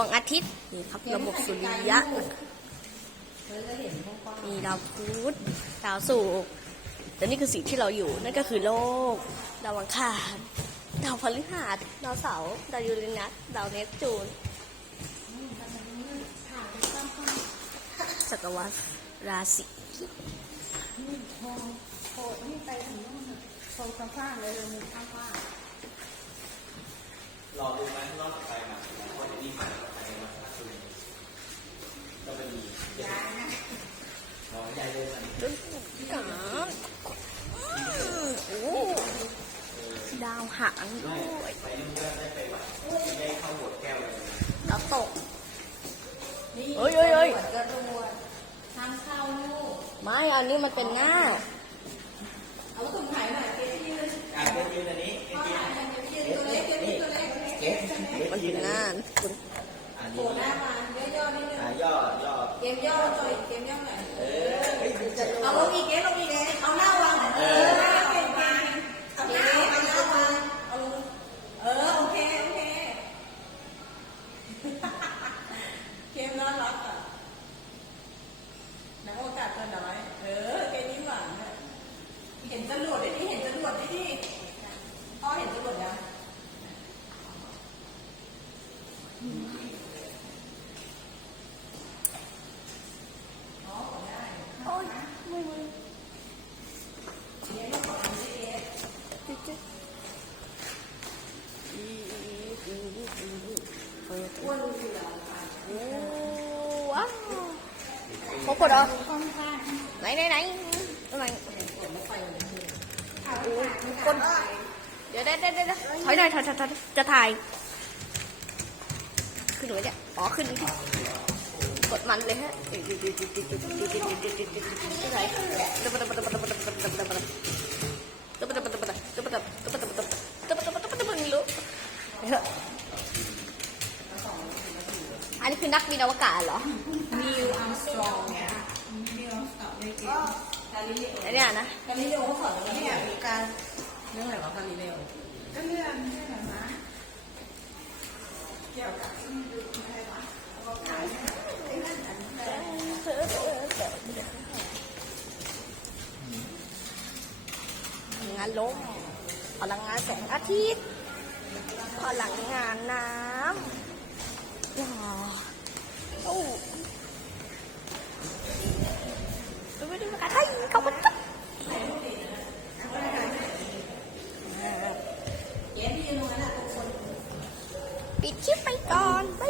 วงอาทิตย์นี่ครับระบบสุริยะมีดาวพุธดาวศุกร์แต่นี่คือสิ่งที่เราอยู่นั่นก็คือโลก ดาวอังคารดาวพฤหัสดาวเสาร์ดาวยูเรนัสดาวเนปจูนจักรวาลราศีโคนี่ไปถึงนู่นโคตรข้างๆเลยมีข้างว่า รอดูไหมรอบต่อไปมาว่าจะนี่มาไปมาพัทลุงก็เป็นรอใหญ่เลยมัน ดึงกันโอ้ดาว หางด้วยแก้วตกเฮ้ยเฮ้ยเฮ้ยทางเข้าลูกไม่อันนี้มันเป็นหน้าเอาตุ่มไผ่หน่อยเกสยืนอะเกสยืนอันนี้เกสยืนเกสตัวเล็กเกสตัวเล็กเกสเกสมันยืเป็นหน้าโผล่หน้ามาย่อๆนิดนึงอะย่อย่อเกมย่อหน่อยเกมย่อหน่อยจะ เอาลงอีกเกสลงอีกเอาหน้าวางเออเก่งมากเอาหน้าเอาหน้าวางเอาลงเออโอเคโอเคเกมน่ารักอะนักโอกาส ตัวน้อย เออเกมนี้หวานเนี่ยเห็นจรวดดิที่เห็นจรวดดิที่พ่อเห็นจรวดยังโอ้ยไม่มือว้าวครบหมดเหรอไหนไหนไหนอะไรโอ้ยคนเดี๋ ยวเดี๋ยวเดี๋ยวเดี๋ยวถอยหน่อยถอยถอยถอจะถ่าย ขึ้นหนูเนี่ยอ๋อขึ้นที่กดมันเลยฮะอันนี้คือนักบินอวกาศเหรอนิวอัมสตรองเนี่ย ไอเนี่ยนะกาลิเลโอเขาสอนแล้วเนี่ยมีการเรื่องอะไรวะกาลิเลโอก็เรื่องนี่แหละนะเกี่ยวกับอะไรวะอวกาศไอ้นั่นอันนั้นงานลมพลังงานแสงอาทิตย์พลังงานน้ำ ปิดคลิปไปก่อนบ๊าย